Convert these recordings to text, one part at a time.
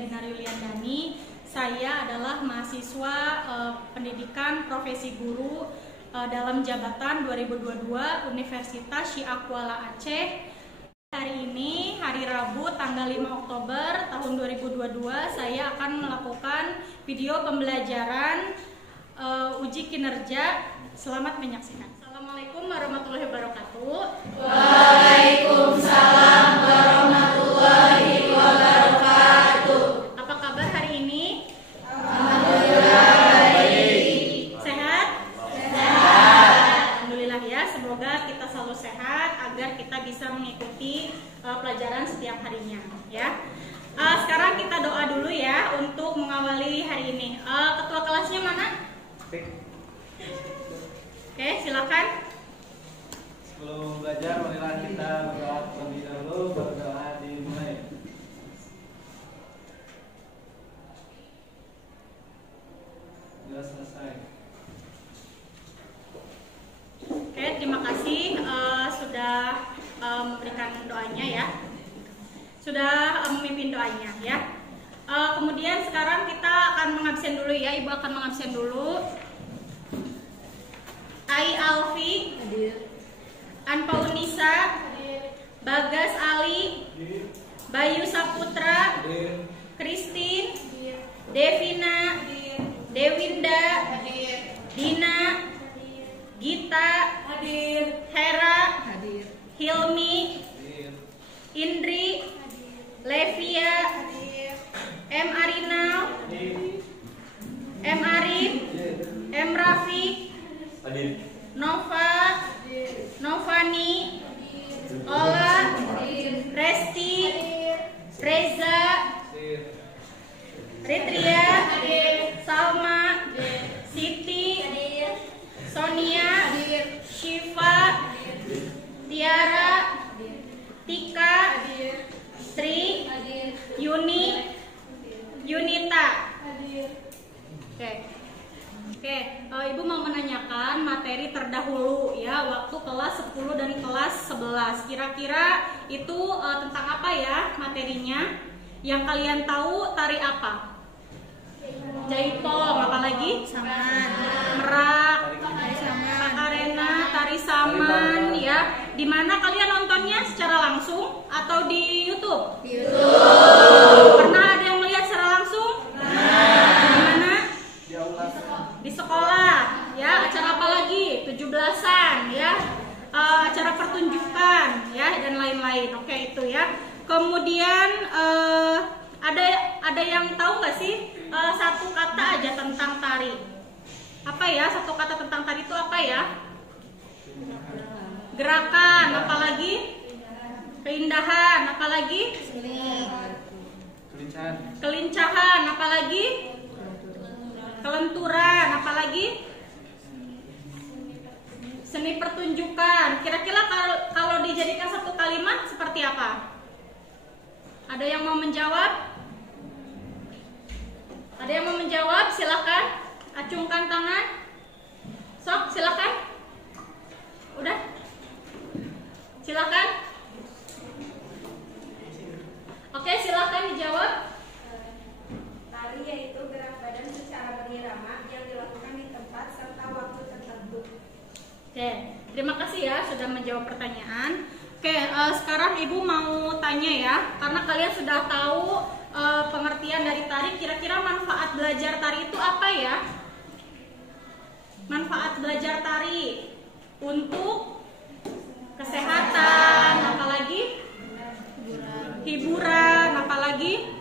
Dinar Yuliandani. Saya adalah mahasiswa pendidikan profesi guru dalam jabatan 2022 Universitas Syiah Kuala Aceh. Hari ini, hari Rabu, tanggal 5 Oktober tahun 2022, saya akan melakukan video pembelajaran uji kinerja. Selamat menyaksikan. Assalamualaikum warahmatullahi wabarakatuh. Waalaikumsalam warahmatullahi wabarakatuh. Apa kabar hari ini? Alhamdulillah baik. Sehat? Sehat. Alhamdulillah ya, semoga kita selalu sehat agar kita bisa mengikuti pelajaran setiap harinya ya. Sekarang kita doa dulu ya untuk mengawali hari ini. Ketua kelasnya mana? Oke, silakan. Sebelum belajar, marilah kita berdoa terlebih dahulu. Berdoa dimulai. Sudah selesai. Oke, terima kasih sudah memberikan doanya ya. Sudah memimpin doanya ya. Kemudian sekarang kita akan mengabsen dulu ya. Ibu akan mengabsen dulu. Ai Alfi, Anpaunisa, Bagas Ali, Bayu Saputra, Christine, Devina, Dewinda, Dina, Gita, Hera, Hilmi, Indri, Levia, M Arinal, M Arif, M Rafiq, Nova, Novani, Ola, Resti, Reza, Ritria, Salma, Siti, Sonia, Syifa, Tiara, Tika, Sri, Yuni, Yunita. Oke, Ibu mau menanyakan materi terdahulu ya, waktu kelas 10 dan kelas 11. Kira-kira itu tentang apa ya materinya? Yang kalian tahu tari apa? Jaipong, apalagi? Saman. Merak, Tari saman. Makarena, tari saman ya. Di mana kalian nontonnya secara langsung atau di YouTube? Pernah ada yang melihat secara langsung? Di mana? Di sekolah ya. Acara apa lagi? 17-an ya. Acara pertunjukan ya dan lain-lain. Oke, itu ya. Kemudian ada yang tahu nggak sih satu kata aja tentang tari? Apa ya satu kata tentang tari itu apa ya? Gerakan, apalagi? Keindahan, apalagi? Kelincahan, apalagi? Kelenturan, apalagi? Seni pertunjukan. Kira-kira kalau dijadikan satu kalimat seperti apa? Ada yang mau menjawab? Ada yang mau menjawab? Silakan. Acungkan tangan. Sok, silakan. Udah? Silakan. Oke, silakan dijawab. Tari yaitu gerak badan secara berirama yang dilakukan di tempat serta waktu tertentu. Oke, terima kasih ya sudah menjawab pertanyaan. Oke, sekarang Ibu mau tanya ya, karena kalian sudah tahu pengertian dari tari. Kira-kira manfaat belajar tari itu apa ya? Manfaat belajar tari untuk kesehatan, apalagi hiburan, apalagi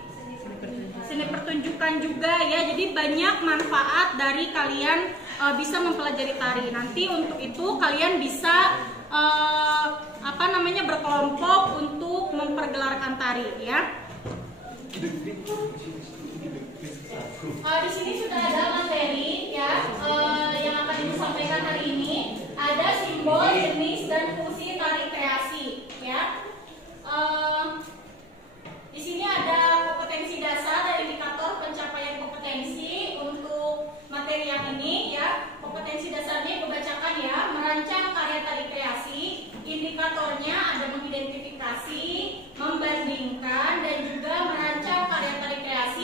seni pertunjukan juga ya. Jadi banyak manfaat dari kalian bisa mempelajari tari. Nanti untuk itu kalian bisa berkelompok untuk mempergelarkan tari ya. Di sini sudah ada materi ya yang akan disampaikan hari ini. Ada simbol, jenis dan fungsi tari kreasi ya. Di sini ada kompetensi dasar dan indikator pencapaian kompetensi untuk materi yang ini ya. Kompetensi dasarnya dibacakan ya, merancang karya tari kreasi. Indikatornya ada mengidentifikasi, membandingkan dan juga merancang karya tari kreasi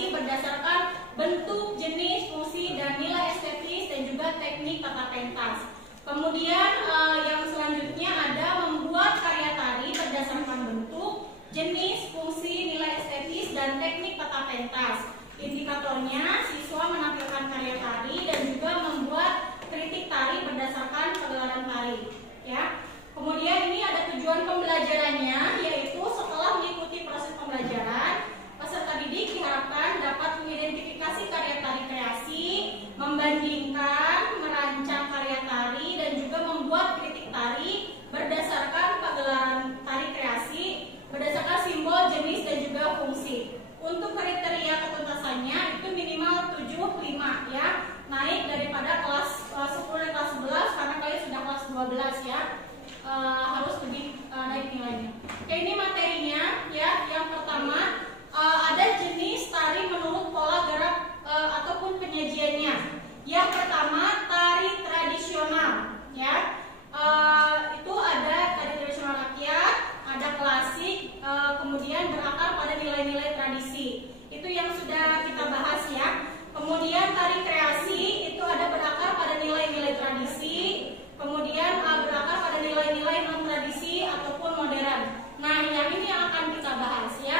bentuk, jenis, fungsi, nilai estetis, dan teknik peta pentas. Indikatornya, siswa menampilkan karya tari dan juga membuat kritik tari berdasarkan pagelaran tari. Ya. Kemudian ini ada tujuan pembelajarannya, yaitu setelah mengikuti proses pembelajaran, peserta didik diharapkan dapat mengidentifikasi karya tari kreasi, membandingkan, merancang karya tari, dan juga membuat kritik tari berdasarkan pagelaran tari kreasi, berdasarkan simbol, jenis, dan juga fungsi. Untuk kriteria ketuntasannya itu minimal 7/5 ya, naik daripada kelas 10 dan kelas 11 karena kalian sudah kelas 12 ya. Harus lebih naik nilainya. Oke, ini materinya ya. Yang pertama ada jenis tari menurut pola gerak ataupun penyajiannya. Yang pertama tari tradisional ya. Itu ada tari tradisional rakyat, ada klasik, kemudian berakar pada nilai-nilai tradisi. Itu yang sudah kita bahas ya. Kemudian tari kreasi itu ada berakar pada nilai-nilai tradisi, kemudian berakar pada nilai-nilai non tradisi ataupun modern. Nah, yang ini yang akan kita bahas ya.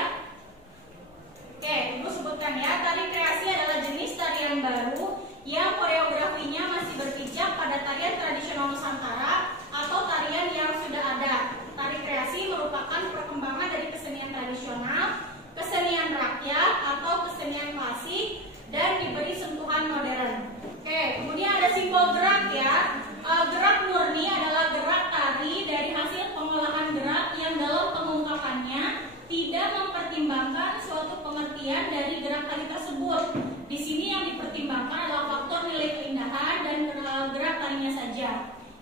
Oke, Ibu sebutkan ya, tari kreasi adalah jenis tarian baru yang koreografinya masih berpijak pada tarian tradisional Nusantara atau tarian yang sudah ada. Tari kreasi merupakan perkembangan dari kesenian tradisional, kesenian rakyat atau kesenian klasik dan diberi sentuhan modern. Oke, kemudian ada simbol gerak ya. Gerak murni adalah gerak tari dari hasil pengolahan gerak yang dalam pengungkapannya tidak mempertimbangkan suatu pengertian dari gerak tari tersebut. Di sini yang dipertimbangkan adalah faktor nilai keindahan dan gerak tarinya saja.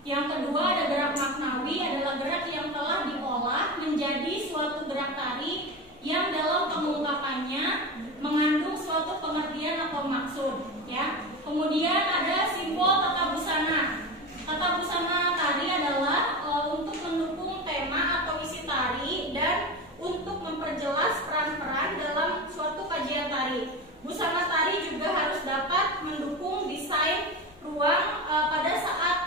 Yang kedua ada gerak maknawi, adalah gerak yang telah diolah menjadi suatu gerak tari yang dalam pengungkapannya mengandung suatu pengertian atau maksud ya. Kemudian ada simbol tata busana. Tata busana tari adalah untuk mendukung tema atau isi tari dan untuk memperjelas peran-peran dalam suatu kajian tari. Busana tari juga harus dapat mendukung desain ruang pada saat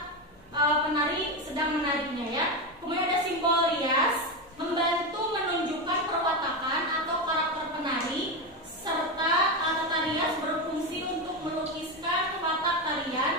penari sedang menarinya ya. Kemudian ada simbol rias, membantu menunjukkan perwatakan atau karakter penari, serta tata rias berfungsi untuk melukiskan watak tarian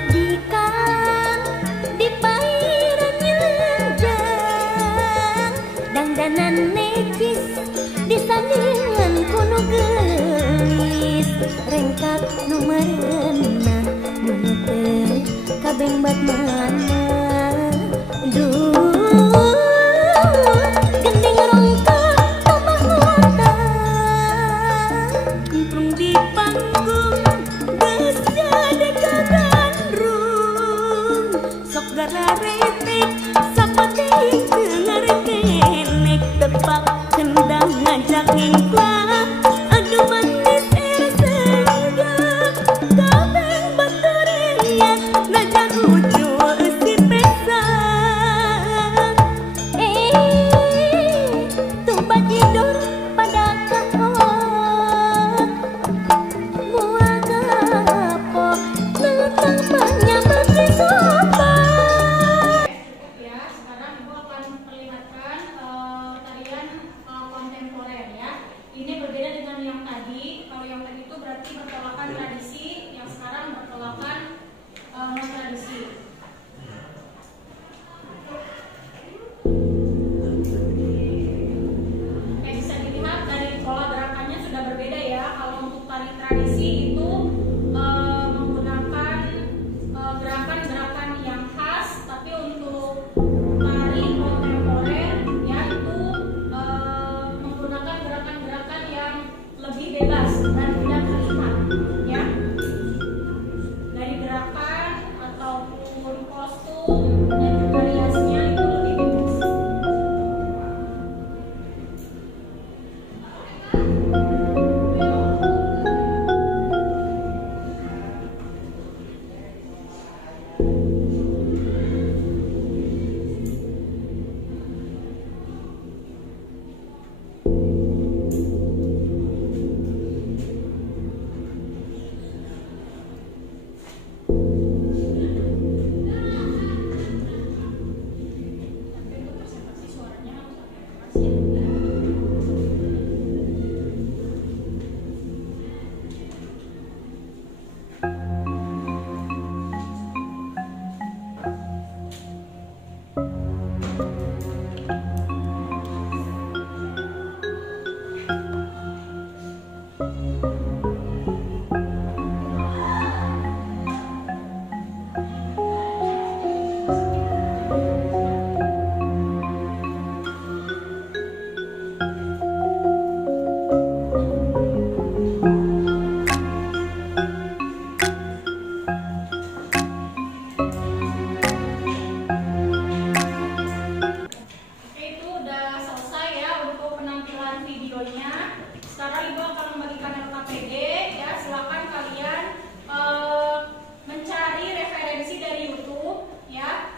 Anak dikang di pairan nyelenjang, dangdanan necis di sandingan kuno gelis, rengkak nu mereuna nu teu kabeng bat mana. Duh, gending rongkak tambah honda, kumprung di panggung geus jadi kagandrung, sok gararepek sapating teu ngarekenek, tepak kendang ngajak ngingklah, aduh manis senja, kabeng baterian najan ujul si pesan. Tuh bajidur pada kahot, buah kapok tentang penyambut si sopan. Ya, sekarang Ibu akan perlihatkan tarian kontemporer ya. Ini berbeda dengan yang tadi. Kalau yang tadi itu berarti bertolakkan tradisi, yang sekarang bertolakkan non tradisi. Bisa dilihat dari pola gerakannya sudah berbeda ya. Kalau untuk tari tradisi itu menggunakan gerakan-gerakan yang khas, tapi untuk tari kontemporer ya itu menggunakan gerakan-gerakan yang lebih bebas dan tidak terlihat ya. Dari gerakan ataupun kostum dan juga riasnya itu lebih bebas. Tapi untuk presentasi suaranya harus pakai keras ya. Oke, itu udah selesai ya untuk penampilan videonya. Sekarang Ibu akan membagikan LKPD ya. Silakan kalian mencari referensi dari YouTube ya.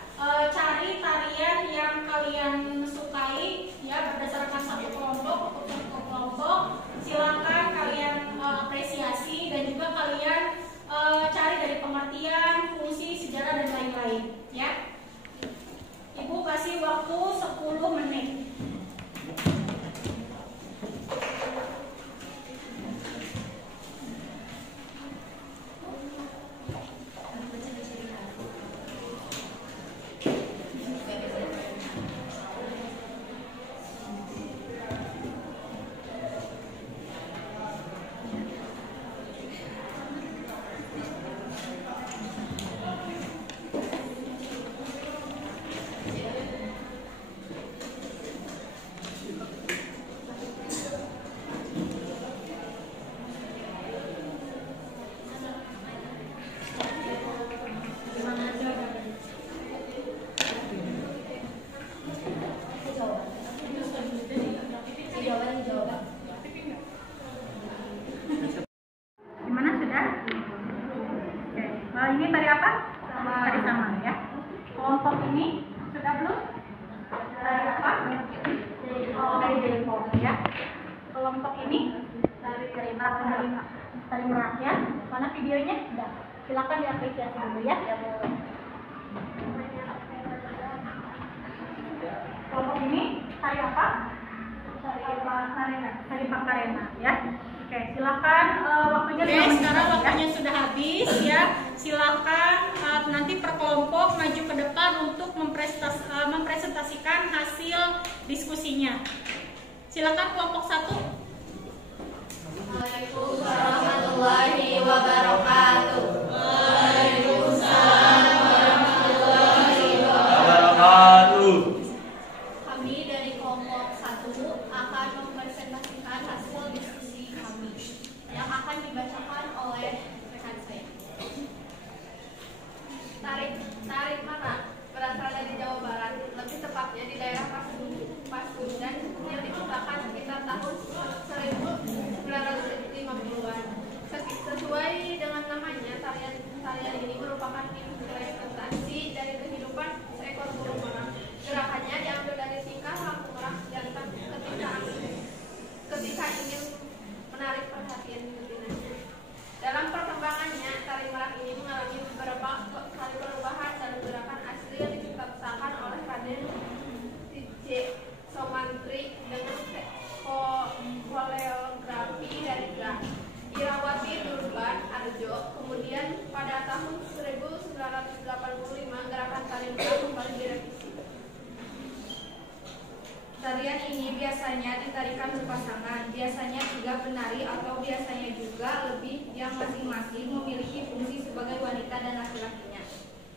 Cari tarian yang kalian sukai ya berdasarkan satu kelompok atau satu kelompok. Silakan kalian apresiasi dan juga kalian cari dari pengertian, fungsi, sejarah dan lain-lain ya. Ibu kasih waktu 10 menit. Gimana sudah? Oke. Ini tari apa? Tari sama ya. Kelompok ini sudah belum? Tari apa? Tari jempol ya. Kelompok ini tari merak. Tari merak ya. Mana videonya? Sudah. Silakan diapresiasi dulu ya. Kelompok ini tari apa? Tari Pakarena ya. Oke, silakan waktunya. Oke, sekarang waktunya sudah habis ya. Silakan mempresentasikan hasil diskusinya. Silakan kelompok 1. Waalaikumsalam warahmatullahi wabarakatuh. Waalaikumsalam warahmatullahi wabarakatuh. Kami dari kelompok 1 akan mempresentasikan hasil diskusi kami yang akan dibacakan oleh rekan saya. Tarik merak berasal dari Jawa Barat, lebih tepatnya di daerah Pasundan yang diciptakan sekitar tahun 1950-an. Sesuai dengan namanya, tarian ini merupakan representasi dari kehidupan seekor burung merak. Gerakannya diambil dari tingkah laku merak jantan ketika ingin menarik perhatian betinanya. Dalam perkembangannya, tari merak ini mengalami beberapa kali perubahan dalam gerakan asli yang diciptakan oleh Raden T.J. Somantri dengan koreografi dari Irawati Durban Arjo. Kemudian pada tahun 1985 gerakan tari merak kembali direvisi. Tarian ini biasanya ditarikan berpasangan, biasanya 3 penari atau biasanya juga lebih yang masing-masing memiliki fungsi sebagai wanita dan laki-lakinya.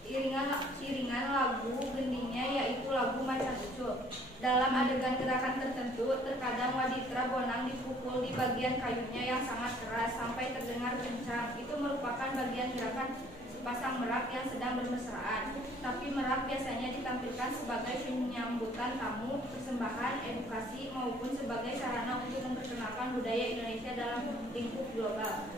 Iringan lagu gendingnya yaitu lagu Macan Ucul. Dalam adegan gerakan tertentu, terkadang waditra bonang dipukul di bagian kayunya yang sangat keras sampai terdengar kencang. Itu merupakan bagian gerakan sepasang merak yang sedang bermesraan. Tapi merak biasanya ditampilkan sebagai penyambutan tamu, persembahan, edukasi, maupun sebagai sarana untuk memperkenalkan budaya Indonesia dalam lingkup global.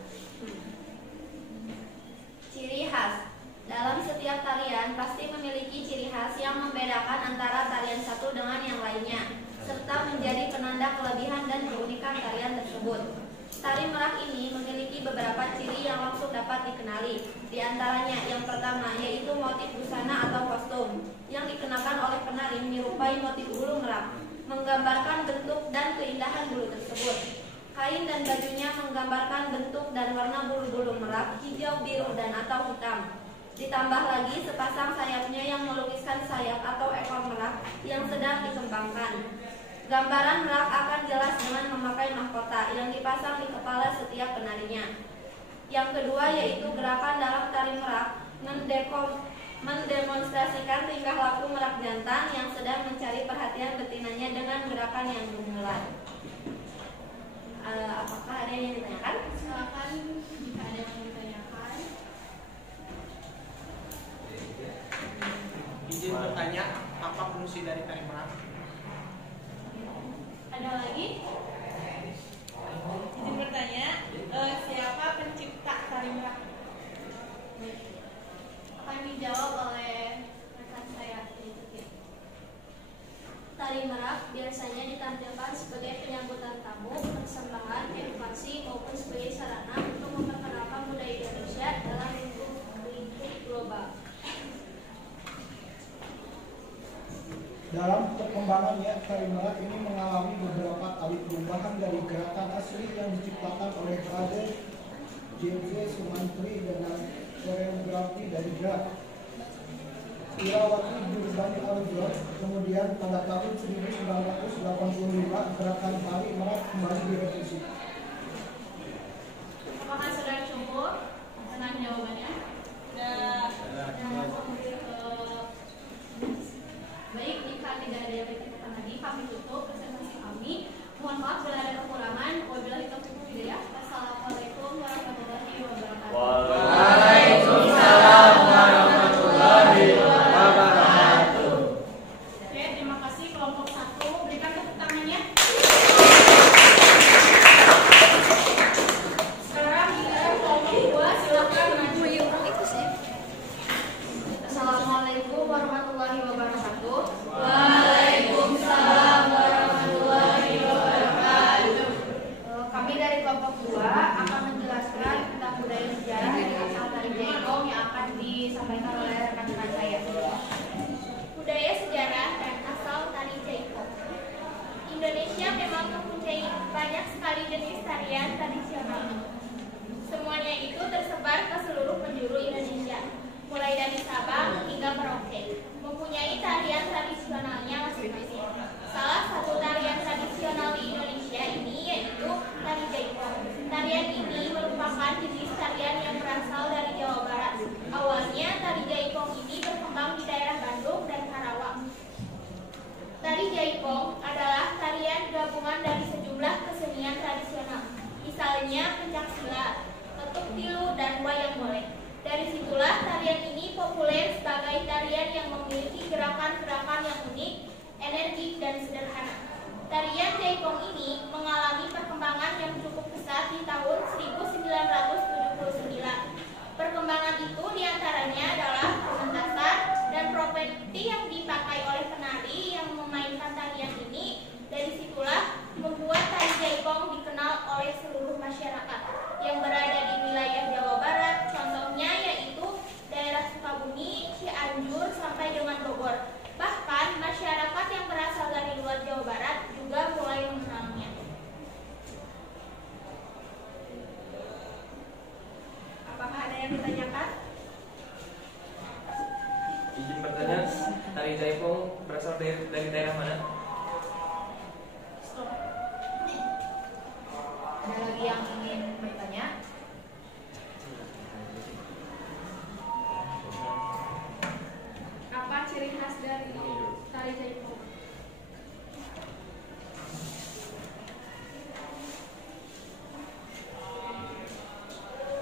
Ciri khas. Dalam setiap tarian pasti memiliki ciri khas yang membedakan antara tarian satu dengan yang lainnya, serta menjadi penanda kelebihan dan keunikan tarian tersebut. Tari merak ini memiliki beberapa ciri yang langsung dapat dikenali. Di antaranya, yang pertama yaitu motif busana atau kostum yang dikenakan oleh penari menyerupai motif bulu merak, menggambarkan bentuk dan keindahan bulu tersebut. Kain dan bajunya menggambarkan bentuk dan warna bulu-bulu merak, hijau, biru, dan atau hitam. Ditambah lagi sepasang sayapnya yang melukiskan sayap atau ekor merak yang sedang dikembangkan. Gambaran merak akan jelas dengan memakai mahkota yang dipasang di kepala setiap penarinya. Yang kedua yaitu gerakan dalam tari merak mendemonstrasikan tingkah laku merak jantan yang sedang mencari perhatian betinanya dengan gerakan yang gemulan. Apakah ada yang ditanyakan? Silakan jika ada yang ditanyakan. Izin bertanya, apa fungsi dari tari merak? Ada lagi? Izin bertanya, siapa pencipta tari merak? Akan dijawab oleh rekan saya. Tari merak biasanya ditampilkan sebagai penyambutan tamu, persembahan, edukasi, maupun sebagai sarana untuk memperkenalkan budaya Indonesia dalam lingkup global. Dalam perkembangannya, tari merak ini mengalami beberapa kali perubahan dari gerakan asli yang diciptakan oleh Raden J.J. Sumantri dengan koreografi dari Irawati Durban Arjo. Kemudian pada tahun 1985 gerakan tari merak kembali direvisi. Apakah sudah cukup? Senang jawabannya? Sudah. Baik, jika tidak ada yang berikutnya lagi, kami tutup presentasi kami. Mohon maaf bila ada kekurangan. Wabillahi taufiq wal hidayah. Assalamualaikum warahmatullahi wabarakatuh. Waalaikumsalam warahmatullahi wabarakatuh. Oke, terima kasih kelompok 1. Berikan tepuk tangannya. Sekarang kelompok 2 silakan maju. menampilkan gerakan yang unik, energik, dan sederhana. Tarian jaipong ini mengalami perkembangan yang cukup pesat di tahun 1979. Perkembangan itu diantaranya adalah pementasan dan properti yang dipakai oleh penari yang memainkan tarian ini. Dari situlah membuat tari jaipong dikenal oleh seluruh masyarakat yang berada di wilayah Jawa Barat. Contohnya yaitu daerah Sukabumi, Cianjur, sampai dengan Bogor. Bahkan masyarakat yang berasal dari luar Jawa Barat juga mulai mengenalnya. Apakah ada yang ditanyakan? Izin bertanya, tari jaipong berasal dari daerah mana? Stop. Ada lagi yang ingin bertanya? Apa ciri khas dari tari jaipong?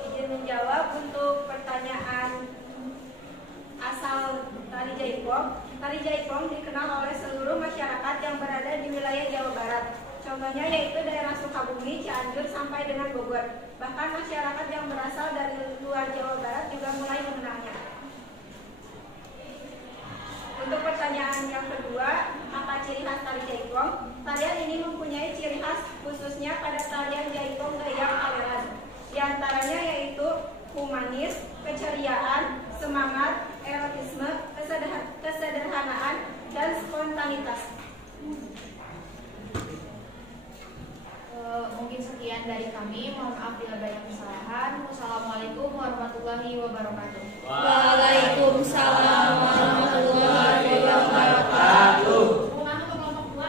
Izin menjawab untuk pertanyaan asal tari jaipong. Tari jaipong dikenal oleh seluruh masyarakat yang berada di wilayah Jawa Barat. Contohnya yaitu daerah Sukabumi, Cianjur, sampai dengan Bogor. Bahkan masyarakat yang berasal dari luar Jawa Barat juga mulai mengenalnya. Untuk pertanyaan yang kedua, apa ciri khas tari jaipong? Tarian ini mempunyai ciri khas khususnya pada tarian jaipong gaya awelan. Di antaranya yaitu humanis, keceriaan, semangat, erotisme, kesederhanaan, dan spontanitas. Mungkin sekian dari kami. Mohon maaf bila banyak kesalahan. Wassalamualaikum warahmatullahi wabarakatuh. Waalaikumsalam warahmatullahi wabarakatuh. Tepuk untuk kelompok 2.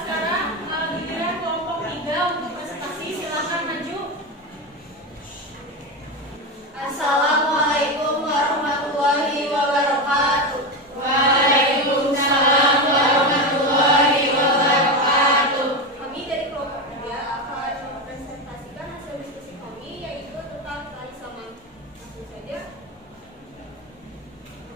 Sekarang giliran kelompok 3 untuk presentasi. Silakan maju. Assalamualaikum warahmatullahi wabarakatuh. Waalaikumsalam warahmatullahi wabarakatuh. Kami dari kelompok 3 akan mempresentasikan hasil diskusi kami, yaitu tentang tari saman. Langsung saja.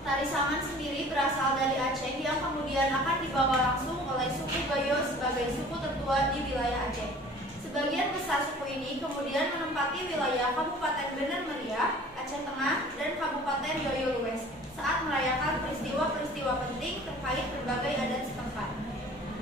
Tari saman sendiri berasal dari Aceh yang kemudian akan dibawa langsung oleh suku Gayo sebagai suku tertua di wilayah Aceh. Sebagian besar suku ini kemudian menempati wilayah Kabupaten Bener Meriah, Aceh Tengah, dan Kabupaten Yoyo Lues saat merayakan peristiwa-peristiwa penting terkait berbagai adat setempat.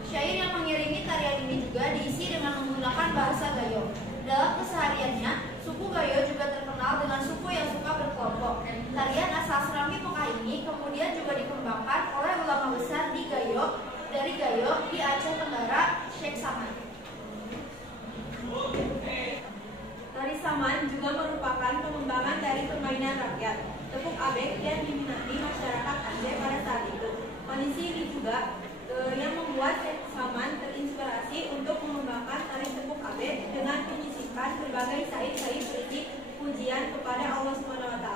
Syair yang mengiringi tarian ini juga diisi dengan menggunakan bahasa Gayo. Dalam kesehariannya, suku Gayo juga terkenal dengan suku yang suka berkelompok. Tarian asal Serambi Mekah ini kemudian juga dikembangkan oleh ulama besar di Gayo dari Gayo di Aceh Tenggara, Syekh Saman. Tari saman juga merupakan pengembangan dari permainan rakyat, tepuk abek yang diminati masyarakat Aceh pada saat itu. Kondisi ini juga yang membuat Syekh Saman terinspirasi untuk mengembangkan tari tepuk abek dengan menyisipkan berbagai syair-syair berisi pujian kepada Allah SWT.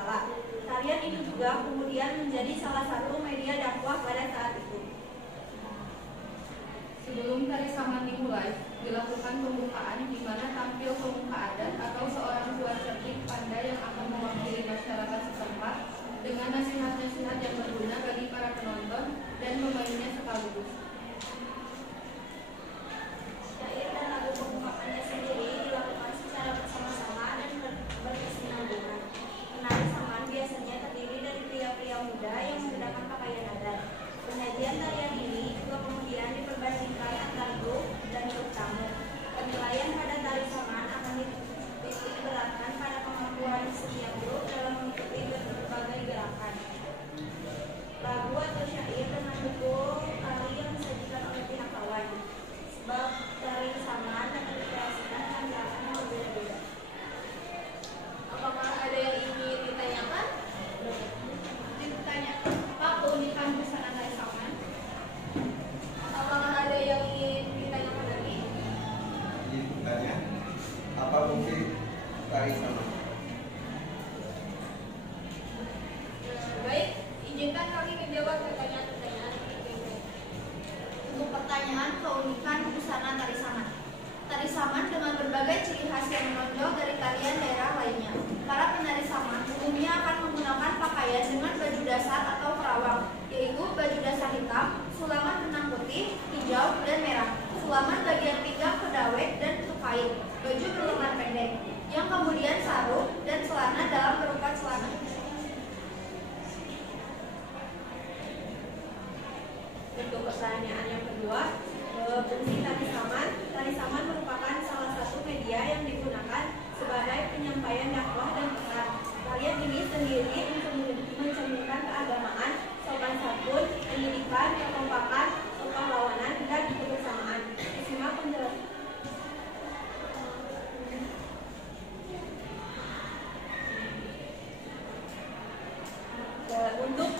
Tarian ini juga kemudian menjadi salah satu media dakwah pada saat itu. Sebelum tari saman dimulai, dilakukan pembukaan di mana tampil pemuka adat atau seorang tuan cerdik pandai yang akan mewakili masyarakat setempat dengan nasihat-nasihat yang berguna bagi para penonton dan pemainnya sekaligus. Syair dan lagu pembukaannya sendiri dilakukan secara bersama-sama dan berkesinambungan. Penari saman biasanya terdiri dari pria-pria muda yang menggunakan pakaian adat. Penyajian tarian ini juga kemudian diperbandingkan antara grup dan grup tamu. Penilaian pada tari saman akan penyampaian dakwah dan pesan. Tarian ini sendiri mencerminkan keagamaan, sopan santun, pendidikan, kekompakan, kepahlawanan, dan kebersamaan. Simak penjelasan. Untuk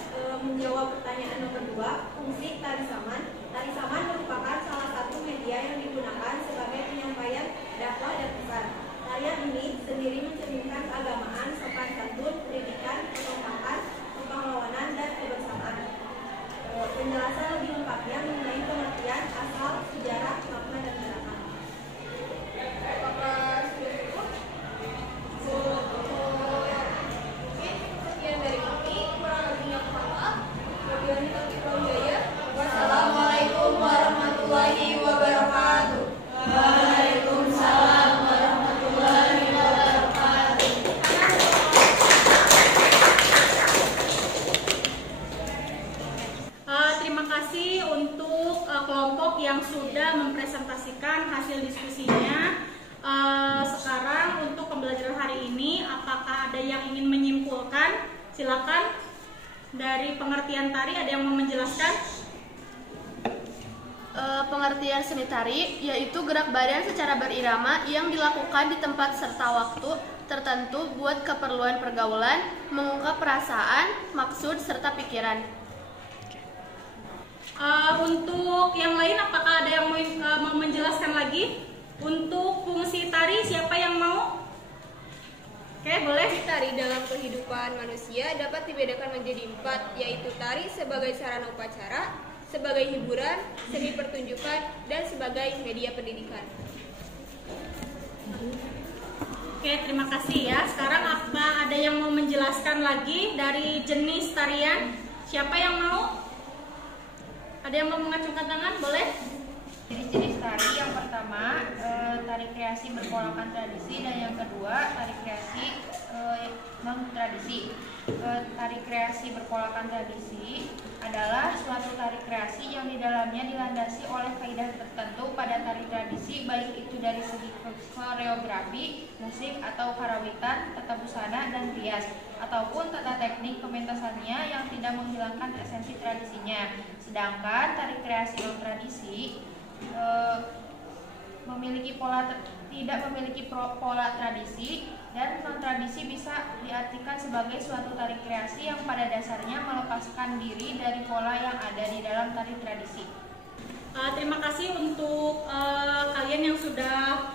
menjawab pertanyaan nomor 2, fungsi tari saman. Tari saman merupakan salah satu media yang digunakan sebagai penyampaian dakwah dan pesan. Tarian ini sendiri mencerminkan keagamaan, sopan santun, pendidikan, kekompakan, kepahlawanan, dan kebersamaan. Penjelasan lebih lengkapnya mengenai pengertian, asal, sejarah, makna, dan gerakan. Apakah sudah cukup? Mungkin sekian dari kami. Kurang lebihnya mohon maaf. Wabillahi taufiq wal hidayah. Wassalamualaikum warahmatullahi wabarakatuh. Waalaikumsalam warahmatullahi wabarakatuh. Terima kasih untuk kelompok yang sudah mempresentasikan hasil diskusinya. Sekarang untuk pembelajaran hari ini, apakah ada yang ingin menyimpulkan? Silakan. Dari pengertian tari ada yang mau menjelaskan? Pengertian seni tari yaitu gerak badan secara berirama yang dilakukan di tempat serta waktu tertentu buat keperluan pergaulan, mengungkap perasaan, maksud, serta pikiran. Untuk yang lain, apakah ada yang mau menjelaskan lagi? Untuk fungsi tari, siapa yang mau? Oke, boleh. Tari dalam kehidupan manusia dapat dibedakan menjadi 4, yaitu tari sebagai sarana upacara, sebagai hiburan, seni pertunjukan, dan sebagai media pendidikan. Oke, terima kasih ya. Sekarang apa ada yang mau menjelaskan lagi dari jenis tarian? Siapa yang mau? Ada yang mau mengacungkan tangan? Boleh? Jenis-jenis tari yang pertama tari kreasi berpolakan tradisi, dan yang kedua tari kreasi non tradisi. Tari kreasi berpolakan tradisi adalah suatu tari kreasi yang di dalamnya dilandasi oleh kaidah tertentu pada tari tradisi, baik itu dari segi koreografi, musik atau karawitan, tata busana dan rias, ataupun tata teknik pementasannya yang tidak menghilangkan esensi tradisinya. Sedangkan tari kreasi non tradisi tidak memiliki pola tradisi, dan non tradisi bisa diartikan sebagai suatu tari kreasi yang pada dasarnya melepaskan diri dari pola yang ada di dalam tari tradisi. Terima kasih untuk kalian yang sudah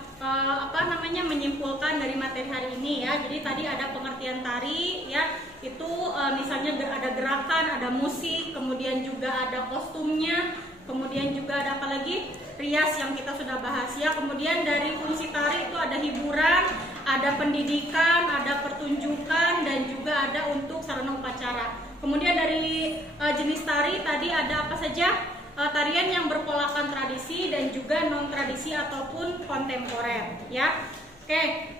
menyimpulkan dari materi hari ini ya. Jadi tadi ada pengertian tari ya, itu misalnya ada gerakan, ada musik, kemudian juga ada kostumnya, kemudian juga ada apa lagi? Rias yang kita sudah bahas ya. Kemudian dari fungsi tari itu ada hiburan, ada pendidikan, ada pertunjukan, dan juga ada untuk sarana upacara. Kemudian dari jenis tari tadi ada apa saja? Tarian yang berpolakan tradisi dan juga non tradisi ataupun kontemporer ya. Oke,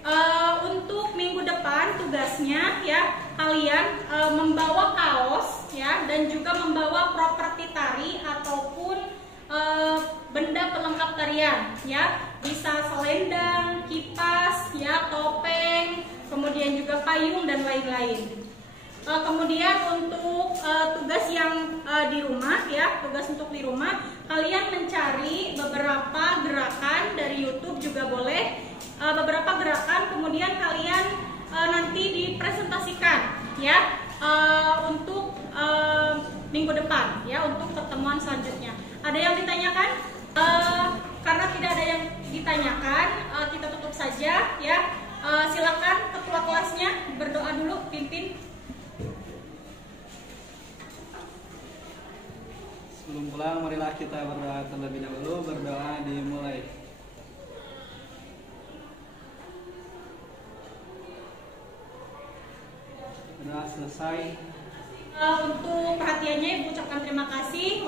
untuk minggu depan tugasnya ya kalian membawa kaos ya, dan juga membawa properti tari ataupun benda pelengkap tarian ya, bisa selendang, kipas ya, topeng, kemudian juga payung dan lain-lain. Kemudian untuk tugas yang di rumah ya, tugas untuk di rumah kalian mencari beberapa gerakan dari YouTube juga boleh, beberapa gerakan, kemudian kalian nanti dipresentasikan ya untuk minggu depan ya, untuk pertemuan selanjutnya. Ada yang ditanyakan? Karena tidak ada yang ditanyakan, kita tutup saja ya. Silakan ketua kelasnya berdoa dulu, pimpin. Sebelum pulang, marilah kita berdoa terlebih dahulu. Berdoa dimulai. Sudah selesai. Untuk perhatiannya Ibu ucapkan terima kasih.